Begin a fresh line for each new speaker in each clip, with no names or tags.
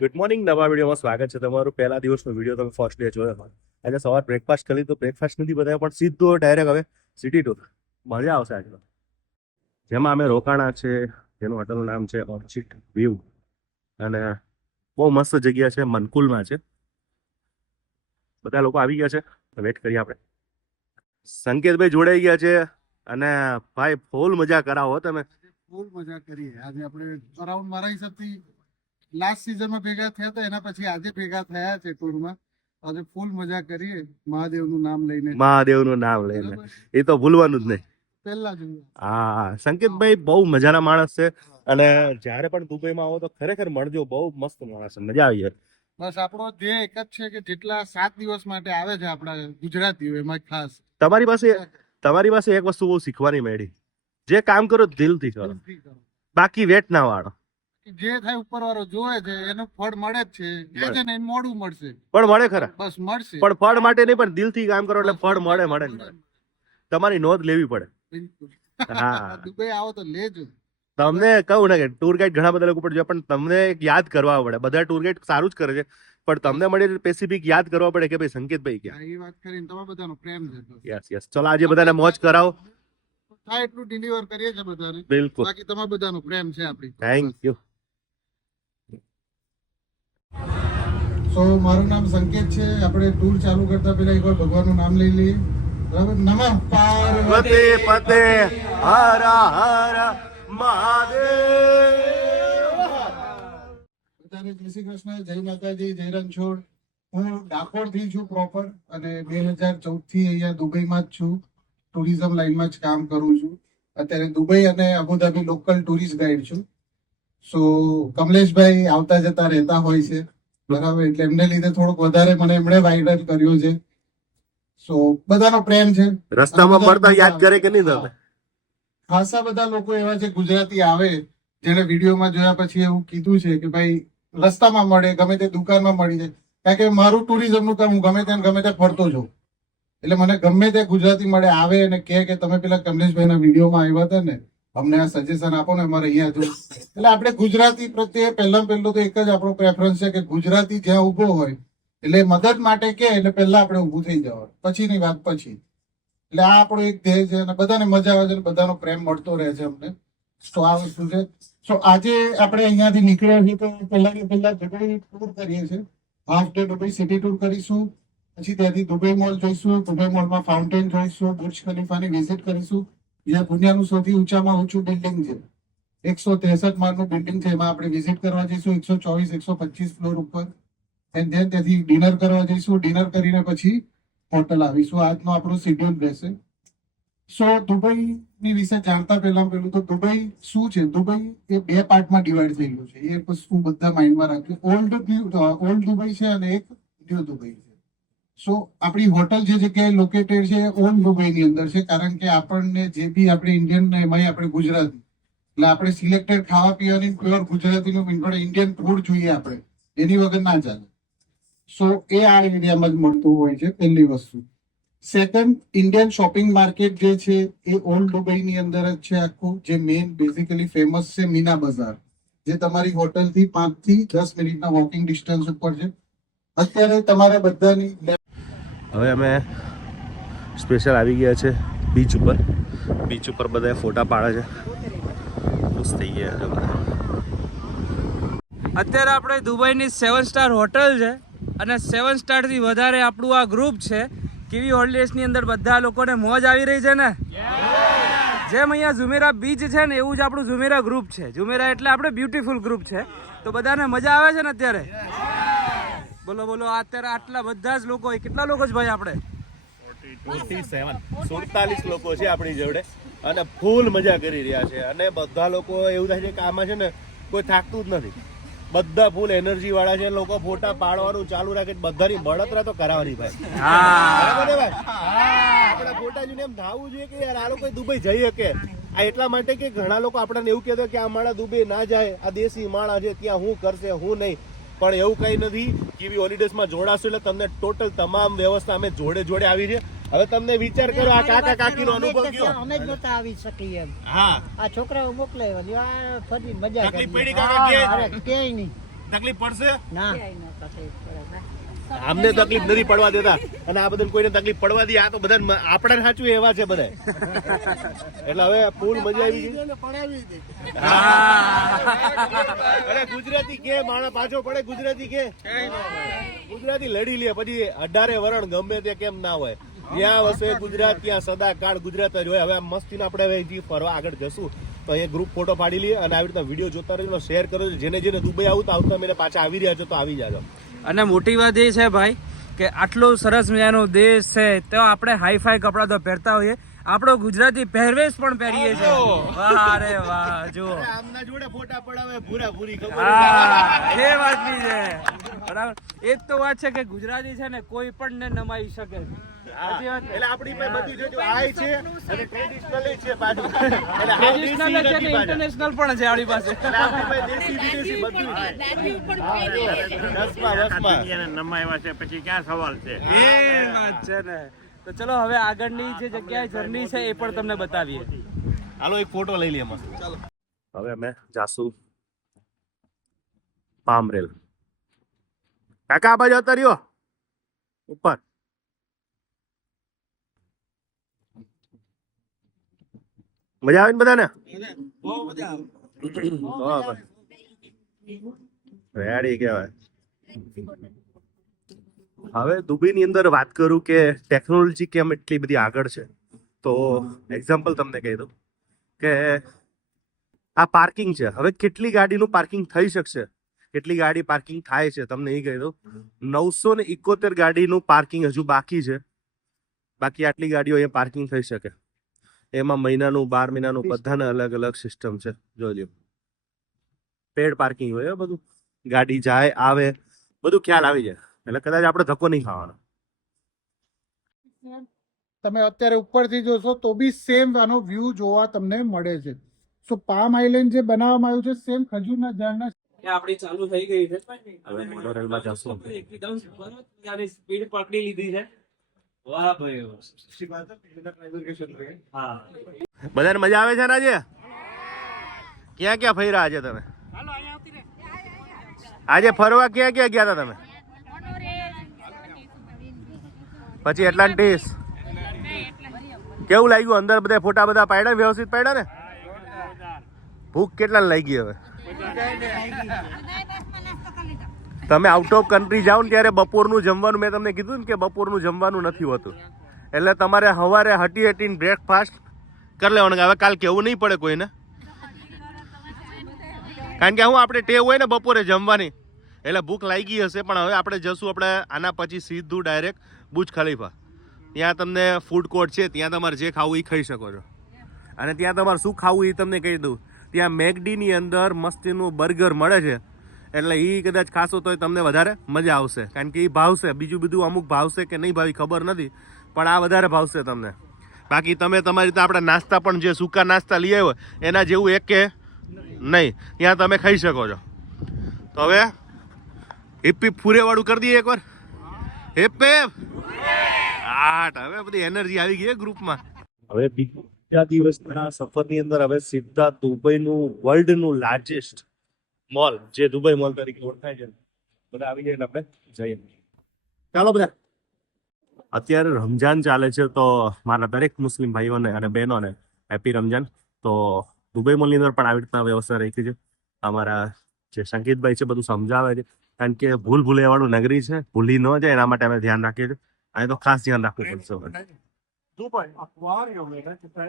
Good morning નવા વિડીયોમાં સ્વાગત છે તમારું. પહેલા દિવસનો વીડિયો તમે ફર્સ્ટ ડે જોયો હોય. આજે સવાર બ્રેકફાસ્ટ કરી, તો બ્રેકફાસ્ટ નથી બતાવ્યો, પણ સીધો ડાયરેક્ટ હવે સિટી ટુર મજા આવશે આજે જેમાં અમે રોકાણા છે, જેનું હોટલનું નામ છે ઓર્ચિડ વ્યૂ અને બહુ મસ્ત જગ્યા છે, મનકુલમાં છે. બધા લોકો આવી ગયા છે. વેટ કરીએ આપણે. સંકેતભાઈ જોડાઈ ગયા છે, અને ભાઈ ફૂલ મજા કરાવો તમે.
ફૂલ મજા કરીએ. આજે આપણે અરાઉન્ડ મારા હિસાબથી લાસ્ટ સિઝનમાં ભેગા થયા હતા એના પછી આજે ભેગા થયા છે ટૂરમાં. આજે ફૂલ મજા કરીએ મહાદેવનું નામ લઈને.
મહાદેવનું નામ લઈને. એ તો ભૂલવાનું જ નહીં.
પહેલા જ
હા સંકેતભાઈ બહુ મજાના માણસ છે અને જ્યારે પણ દુબઈમાં આવો તો ખરેખર મળજો બહુ મસ્ત માણસ છે મજા આવી જાય.
બસ આપણો ધ્યેય એક જ છે કે જેટલા સાત દિવસ માટે આવે છે આપણા ગુજરાતીઓ એમાં ખાસ.
તમારી પાસે તમારી પાસે એક વસ્તુ બહુ શીખવાની મળી. જે કામ કરો દિલથી કરો.
દિલથી કરો.
બાકી વેટ ના વાળો.
જે થાય ઉપર વાળો જોવે છે એનું ફળ મળે જ છે. છે ને મોડું મળશે.
ફળ મળે ખરા?
બસ મળશે.
પણ ફળ માટે નહીં પણ દિલથી કામ કરો એટલે ફળ મળે મળે તમારી નોંધ લેવી પડે. હા.
દુબઈ આવો તો લેજો.
તમને કહું ને કે ટૂર ગાઈડ ઘણા બધા લોકો પણ જોયા પણ તમને એક યાદ કરવા પડે. બધા ટૂર ગાઈડ સારું જ કરે છે પણ તમને મળે સ્પેસિફિક યાદ કરવા પડે કે ભાઈ સંકેતભાઈ ક્યાં?
હા, એ વાત કરીને તમારા બધાનો પ્રેમ છે
યસ યસ ચલો આજે બધાને મોજ કરાવો.
થાય એટલું ડિલિવર કરીએ છીએ બધાને.
બિલકુલ.
બાકી તમારા બધાનો પ્રેમ છે આપણી
થેન્ક યુ
સો મારું નામ સંકેત છે. આપણે ટૂર ચાલુ કરતા પહેલા એકવાર ભગવાનનું નામ લઈ લઈએ. બરાબર? નમઃ પાર્વતી.
પતે હર હર મહાદેવ.
બધાને જય શ્રી કૃષ્ણ જય માતાજી જય રણછોડ. હું ડાકોરથી છું પ્રોપર અને બે હજાર ચૌદથી અહીંયા દુબઈમાં જ છું. ટુરિઝમ લાઈનમાં જ કામ કરું છું. અત્યારે દુબઈ અને અબુધાબી લોકલ ટુરિસ્ટ ગાઈડ છું. સો કમલેશભાઈ આવતા જતા રહેતા હોય છે. બરાબર એટલે એમને લીધે થોડુંક વધારે મને એમણે વાયરલ કર્યો છે. સો બધાનો પ્રેમ છે.
રસ્તામાં મળતા યાદ કરે કે નહીં તમે?
ખાસા બધા લોકો એવા છે ગુજરાતી આવે જેને વિડીયોમાં જોયા પછી એવું કીધું છે કે ભાઈ રસ્તામાં મળે ગમે તે દુકાનમાં મળી જાય. કારણ કે મારું ટુરિઝમનું કામ હું ગમે ત્યાં ગમે ત્યાં ફરતો છું એટલે મને ગમે તે ગુજરાતી મળે આવે અને કહે કે તમે પેલા કમલેશભાઈના વિડીયોમાં આવ્યા હતા ને અમને આ સજેશન આપો ને અમારે અહીંયા જો. એટલે આપણે ગુજરાતી પ્રત્યે પહેલા પહેલું તો એક જ આપણો પ્રેફરન્સ છે કે ગુજરાતી જ્યાં ઊભો હોય, એટલે મદદ માટે કે, એટલે પહેલા આપણે ઊભું થઈ જવાનું. પછીની વાત પછી. એટલે આ આપણો એક ધ્યેય છે અને બધાને મજા આવે છે અને બધાનો પ્રેમ મળતો રહે છે અમને. તો આ વસ્તુ છે. સો આજે આપણે અહીંયાથી નીકળ્યા છીએ તો પહેલા કે પહેલા દુબઈ ટૂર કરીએ છીએ. Half day Dubai city tour કરીશું. પછી ત્યાંથી દુબઈ મોલ જોઈશું. દુબઈ મોલમાં ફાઉન્ટેન જોઈશું. બુર્જ ખલીફાની વિઝિટ કરીશું. જ્યાં દુનિયાનું સૌથી ઊંચામાં ઊંચું બિલ્ડિંગ છે. એકસો ત્રેસઠ માળનું બિલ્ડિંગ છે. એમાં આપણે વિઝિટ કરવા જઈશું એકસો ચોવીસ, એકસો પચીસ ફ્લોર ઉપર. એન્ડ ધેન ત્યાંથી ડિનર કરવા જઈશું. ડિનર કરીને પછી હોટલ આવીશું. આજનો આપણો શેડ્યુલ રહેશે. સો દુબઈની વિશે જાણતા પહેલા પેલું તો દુબઈ શું છે? દુબઈ એ બે પાર્ટમાં ડિવાઈડ થયેલું છે. એ વસ્તુ બધા માઇન્ડમાં રાખજો. ઓલ્ડ ઓલ્ડ દુબઈ છે અને એક ન્યૂ દુબઈ છે. સો આપણી હોટલ જે જગ્યાએ લોકેટેડ છે ઓન દુબઈની અંદર છે, કારણ કે આપણને જે બી આપણે ઇન્ડિયન એમાં આપણે ગુજરાતી. એટલે આપણે સિલેક્ટેડ ખાવા પીવાની પ્યોર ગુજરાતીનું ઇન્ડિયન ફૂડ જોઈએ આપણે. એની વગર ના ચાલે. સો એ આ એરિયામાં જ મળતું હોય છે, પહેલી વસ્તુ. સેકન્ડ ઇન્ડિયન શોપિંગ માર્કેટ જે છે, એ ઓલ્ડ દુબઈની અંદર જ છે આખું, જે મેઇન બેઝિકલી ફેમસ છે મીના બજાર. જે તમારી હોટલથી પાંચથી દસ મિનિટના વોકિંગ ડિસ્ટન્સ ઉપર છે. અત્યારે તમારે બધાની
હવે અમે સ્પેશિયલ આવી ગયા છે બીચ ઉપર. બીચ ઉપર બધા ફોટા પાડે છે. ખુશ થઈ ગયા છે બધા.
અત્યારે આપણે દુબઈની સેવન સ્ટાર હોટલ છે અને સેવન સ્ટારથી વધારે આપણું આ ગ્રુપ છે. કેવી હોલિડેસની અંદર બધા લોકોને મોજ આવી રહી છે ને? જેમ અહીંયા ઝુમેરા બીચ છે ને, એવું જ આપણું ઝુમેરા ગ્રુપ છે. ઝુમેરા એટલે આપણે બ્યુટીફુલ ગ્રુપ છે. તો બધાને મજા આવે છે ને અત્યારે? બોલો બોલો અત્યારે આટલા બધા જ લોકો કેટલા લોકો છે ભાઈ આપણે?
સુડતાલીસ લોકો છે આપણી જોડે. અને ફૂલ મજા કરી રહ્યા છે. અને બધા લોકો એવું થાય છે કે આમાં છે ને કોઈ થાકતું જ નથી. બધા ફૂલ એનર્જી વાળા છે. લોકો ફોટા પાડવાનું ચાલુ રાખે બધાની બળતરા તો કરાવવાની ભાઈ. આપણા ફોટા જોઈને એમ થવું જોઈએ કે યાર આ લોકો દુબઈ જઈ શકે. આ એટલા માટે કે ઘણા લોકો આપણને એવું કહેતા કે આ માળા દુબઈ ના જાય. આ દેશી માળા છે. ત્યાં હું કરશે હું નહીં. પણ એવું કઈ નથી કીવી હોલિડેઝમાં જોડાશો એટલે તમને ટોટલ તમામ વ્યવસ્થા અમે જોડે જોડે આવી છે. હવે તમને વિચાર કરો આ કાકા કાકીનો અનુભવ કયો?
અમે જ નતા આવી શકીએ એમ.
હા.
આ છોકરાઓ મોકલે આ ફરી મજા
તકલીફ પડી કાકા કે?
નહીં.
તકલીફ પડશે?
ના.
આમને તકલીફ નથી પડવા દેતા. અને આ બધાને કોઈને તકલીફ પડવા દે આ તો બધા આપણા સાચું એવા છે બધા. એટલે હવે ફૂલ મજા આવી ગઈ. અરે ગુજરાતી કે માણસ પાછો પડે ગુજરાતી કે? ગુજરાતી લડી લે પછી અઢારે વરણ ગમે તે કેમ ના હોય. જ્યાં વસે ગુજરાત ત્યાં સદા કાળ ગુજરાત જ હોય. હવે મસ્તી મસ્તીને આપણે હવે ફરવા આગળ જશું. તો અહીંયા ગ્રુપ ફોટો પાડી લઈએ અને આવી રીતના વીડિયો જોતા રહીને શેર કરો જેને જેને દુબઈ આવું તો આવતા મહિને પાછા આવી રહ્યા છો તો આવી જાજો.
અને મોટી વાત એ છે ભાઈ કે આટલો સરસ મજાનો દેશ છે તો આપણે હાઈફાઈ કપડાં તો પહેરતા હોઈએ. આપણો ગુજરાતી પહેરવેશ પણ પહેરીએ છીએ. અરે વાહ જો
આમના જોડે ફોટા પડાવે પૂરા પૂરી
હા એ વાત છે. બરાબર. એક તો વાત છે કે ગુજરાતી છે ને કોઈ પણ ને નમાઈ શકે?
એટલે આપણી પાસે બધી જો જો છે અને ટ્રેડિશનલ છે પાછું. એટલે
ટ્રેડિશનલ છે ને ઇન્ટરનેશનલ પણ છે આપણી પાસે?
આપણી પાસે દેશી વિદેશી બધું છે. રસમાં રસમાં.
એને નમાવ્યા છે પછી ક્યાં સવાલ છે?
એ વાત છે ને. તો ચલો હવે આગળની જે જગ્યાએ જર્ની છે એ પણ તમને બતાવીએ.
હાલો એક ફોટો લઈ લઈએ મસ્ત. ચાલો. હવે અમે જાસુ પામરેલ. કાકા બાજુ જતા ઉપર. મજા આવે ને બધાને? રેડી કહેવાય. હવે દુબઈની અંદર વાત કરું કે ટેકનોલોજી કેમ એટલી બધી આગળ છે? તો એક્ઝામ્પલ તમને કહી દઉં કે આ પાર્કિંગ છે. હવે કેટલી ગાડીનું પાર્કિંગ થઈ શકશે? કેટલી ગાડી પાર્કિંગ થાય છે? તમને એ કહી દઉં. નવસો ને ઇકોતેર ગાડીનું પાર્કિંગ હજુ બાકી છે. બાકી આટલી ગાડીઓ અહીંયા પાર્કિંગ થઈ શકે. એમાં મહિનાનું બાર મહિનાનું બધાને અલગ અલગ સિસ્ટમ છે. જોઈ લ્યો. પેડ પાર્કિંગ હોય બધું. ગાડી જાય આવે બધું ખ્યાલ આવી જાય. એટલે કદાચ આપણે ધક્કો નહીં ખાવાનો.
તમે અત્યારે ઉપરથી જોશો તો બી સેમ આનો વ્યૂ જોવા તમને મળે છે. સો પામ આઈલેન્ડ જે બનાવવામાં આવ્યું છે સેમ ખજૂરના ઝાડના
આપણી ચાલુ થઈ ગઈ છે.
હવે મોનોરેલમાં જશું.
એકદમ સ્પીડ પકડી લીધી છે. વાહ ભાઈ હા.
બધાને મજા આવે છે ને આજે? ક્યાં ક્યાં ફર્યા આજે તમે? આજે ફરવા ક્યાં ક્યાં ગયા હતા તમે? પછી એટલાન્ટિસ કેવું લાગ્યું? અંદર બધા ફોટા બધા પાડ્યા વ્યવસ્થિત પાડ્યા ને? ભૂખ કેટલા લાગી હવે? તમે આઉટ ઓફ કન્ટ્રી જાઓ ને ત્યારે બપોરનું જમવાનું, મેં તમને કીધું ને કે બપોરનું જમવાનું નથી હોતું. એટલે તમારે સવારે હટી હટીને બ્રેકફાસ્ટ કરી લેવાનું હવે કાલ કેવું નહીં પડે કોઈને? કારણ કે હું આપણે ટેવ હોય ને બપોરે જમવાની, એટલે ભૂખ લાગી હશે, પણ હવે આપણે જશું આપણે આના પછી સીધું ડાયરેક્ટ બુજ ખલીફા. ત્યાં તમને ફૂડ કોર્ટ છે, ત્યાં તમારે જે ખાવું એ ખાઈ શકો છો. અને ત્યાં તમારે શું ખાવું એ તમને કહી દઉં. ત્યાં મેગડીની અંદર મસ્તીનું બર્ગર મળે છે. એટલે એ કદાચ ખાશો તો તમને વધારે મજા આવશે. કારણ કે એ ભાવશે. બીજું બધું અમુક ભાવશે કે નહીં ભાવી ખબર નથી, પણ આ વધારે ભાવશે તમને. બાકી તમે તમારી રીતે આપણે નાસ્તા પણ જે સૂકા નાસ્તા લઈ આવ્યો, એના જેવું એક કે નહીં. ત્યાં તમે ખાઈ શકો છો. તો હવે હિપ્પી હિપ ફૂરેવાળું કરી દઈએ એકવાર. હિપ્પે હિપ આટ, હવે બધી એનર્જી આવી ગઈ ગ્રુપમાં. હવે બીજા દિવસના સફરની અંદર હવે સીધા દુબઈનું વર્લ્ડનું લાર્જેસ્ટ મોલ જે દુબઈ મોલ તરીકે ઓળખાય છે. બધા આવી જાય આપણે જઈએ. ચાલો બધા. અત્યારે રમજાન ચાલે છે તો મારા દરેક મુસ્લિમ ભાઈઓને અને બહેનોને હેપી રમજાન તો દુબઈ મોલની અંદર પણ આવી રીતના વ્યવસ્થા રાખી છે. અમારા જે સંકેતભાઈ છે બધું સમજાવે છે. કારણ કે ભૂલ ભૂલેવાળું નગરી છે ભૂલી ન જાય એના માટે અમે ધ્યાન રાખીએ છીએ. અને તો ખાસ ધ્યાન રાખવું પડશે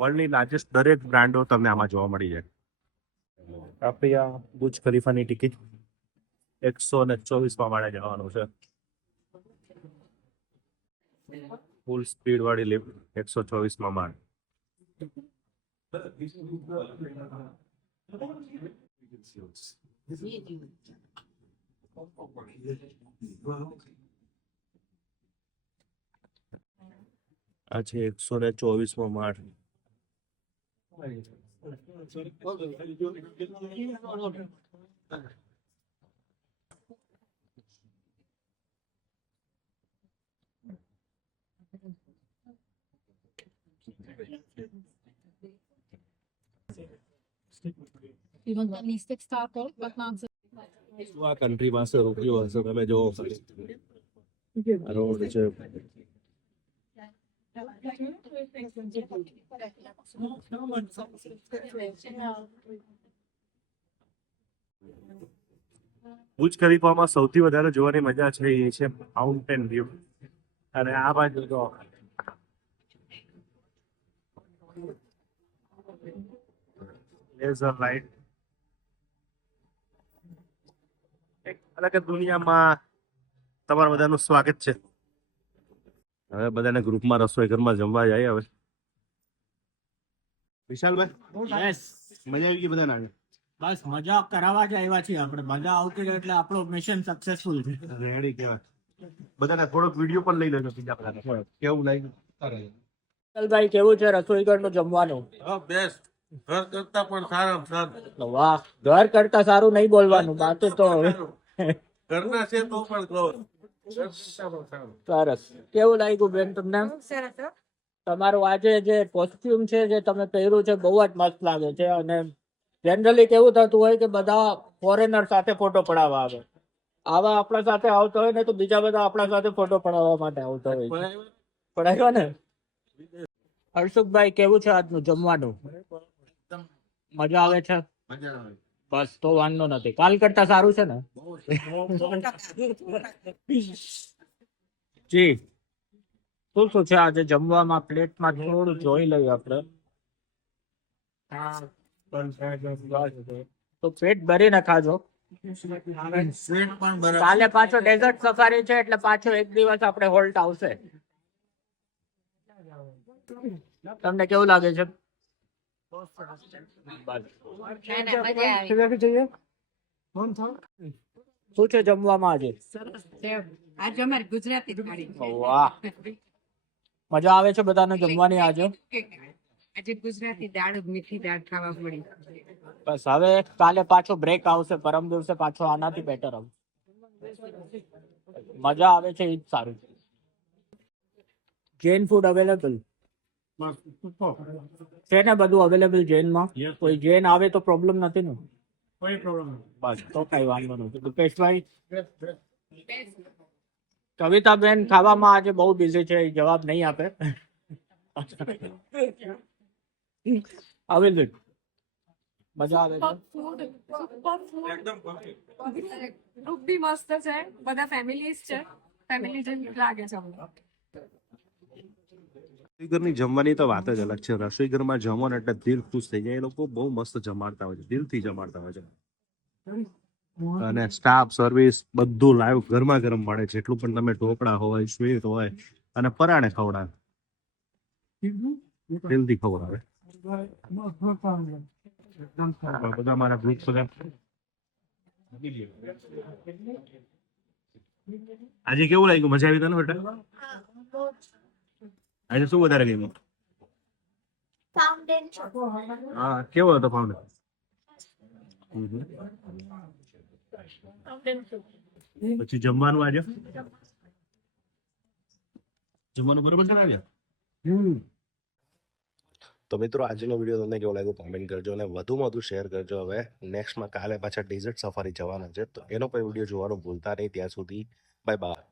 વર્લ્ડની લાર્જેસ્ટ દરેક બ્રાન્ડો તમને આમાં જોવા મળી જાય. આપણી બુજ ખલીફાની ટિકિટ એકસો ને ચોવીસમાં માટે જવાનું છે. ફૂલ સ્પીડ વાળી લિફ્ટ એકસો ચોવીસમાં માળ આ છે એકસો ને ચોવીસમાં માળ
You want any start star code, but not the
આ કન્ટ્રી પાસે રૂપિયો હશે તમે જોવો રોડ છે ભુજ ખલીફામાં સૌથી વધારે જોવાની મજા છે એ છે માઉન્ટેન વ્યૂ અને આ બાજુ તો લેઝર લાઇટ એક અલગ દુનિયામાં તમારા બધાનું સ્વાગત છે. હવે બધાને ગ્રુપમાં રસોઈ ઘરમાં જમવા જાય હવે. વિશાલભાઈ?
યસ
મજા આવી ગઈ બધાને આજે?
બસ મજા કરાવવા જ આવ્યા છીએ આપણે. મજા આવતી રહે એટલે આપણો મિશન સક્સેસફુલ છે.
રેડી કહેવાય બધાને થોડોક વીડિયો પણ લઈ લેજો બીજા બધાને. કેવું લાગ્યું?
ભાઈ કેવું છે રસોઈ ઘરનું જમવાનું?
બેસ્ટ ઘર કરતા પણ સારામાં સારું.
વાહ ઘર કરતા સારું નહીં બોલવાનું બાકી તો
ઘરના છે તો પણ કહું
સરસ. કેવું લાગ્યું બેન તમને? તમારું આજે જે કોસ્ટ્યુમ છે જે તમે પહેર્યું છે બહુ જ મસ્ત લાગે છે. અને જનરલી કેવું થતું હોય કે બધા ફોરેનર સાથે ફોટો પડાવવા આવે. આવા આપણા સાથે આવતો હોય ને તો બીજા બધા આપણા સાથે ફોટો પડાવવા માટે આવતો હોય પડાવ્યો ને? હર્ષુકભાઈ કેવું છે આજનું જમવાનું? મજા આવે છે? બસ, તો વાંધો નથી. કાલ કરતા સારું છે ને? જી. શું શું છે આજે? જમવામાં પ્લેટમાં થોડું જોઈ લઈએ આપણે. તો પેટ ભરીને ખાજો કાલે પાછો ડેઝર્ટ સફારી છે એટલે પાછો એક દિવસ આપણે હોલ્ટ આવશે. તમને કેવું લાગે છે? શું છે જમવામાં આજે?
આજે અમારે ગુજરાતી થાળી
વાહ. મજા આવે છે બધાને જમવાની આજે?
આજે ગુજરાતી દાળ મીઠી દાળ ખાવા મળી.
બસ હવે કાલે પાછો બ્રેક આવશે પરમ દિવસે પાછો આનાથી બેટર આવશે મજા આવે છે એ જ સારું. જૈન ફૂડ અવેલેબલ છે ને બધું અવેલેબલ જૈનમાં કોઈ જૈન આવે તો પ્રોબ્લેમ નથી ને?
કોઈ પ્રોબ્લેમ
બસ તો કઈ વાંધો નથી. રૂપેશભાઈ કવિતાબેન ખાવામાં આજે બહુ બિઝી છે જવાબ નહીં આપે. આવી મજા આવે
મસ્ત છે. બધા ફેમિલીઝ છે. ફેમિલી જેમ લાગે છે અમને.
રસોઈ ઘરની જમવાની તો વાત જ અલગ છે. રસોઈ ઘરમાં જમો ને એટલે દિલ ખુશ થઈ જાય. એ લોકો બહુ મસ્ત જમાડતા હોય છે. દિલથી જમાડતા હોય છે. અને સ્ટાફ સર્વિસ બધું લાઈવ ગરમા ગરમ મળે છે. એટલું પણ તમે ઢોકળા હોય સ્વીટ હોય અને પરાણે ખવડાવે. દિલથી ખવડાવે. બધા મારા ગ્રુપ બધા. આજે કેવું લાગ્યું? મજા આવી તને બેટા આજે શું વધારે ગમ્યું? હા કેવો હતો ફાઉન્ડર પછી જમવાનું આજે? જમવાનું બરોબર કરાવ્યા? તો મિત્રો આજનો વીડિયો તમને કેવો લાગ્યો કોમેન્ટ કરજો અને વધુમાં વધુ શેર કરજો હવે. નેક્સ્ટમાં કાલે પાછા ડેઝર્ટ સફારી જવાના છે. તો એનો પણ વીડિયો જોવાનું ભૂલતા નહીં. ત્યાં સુધી બાય બાય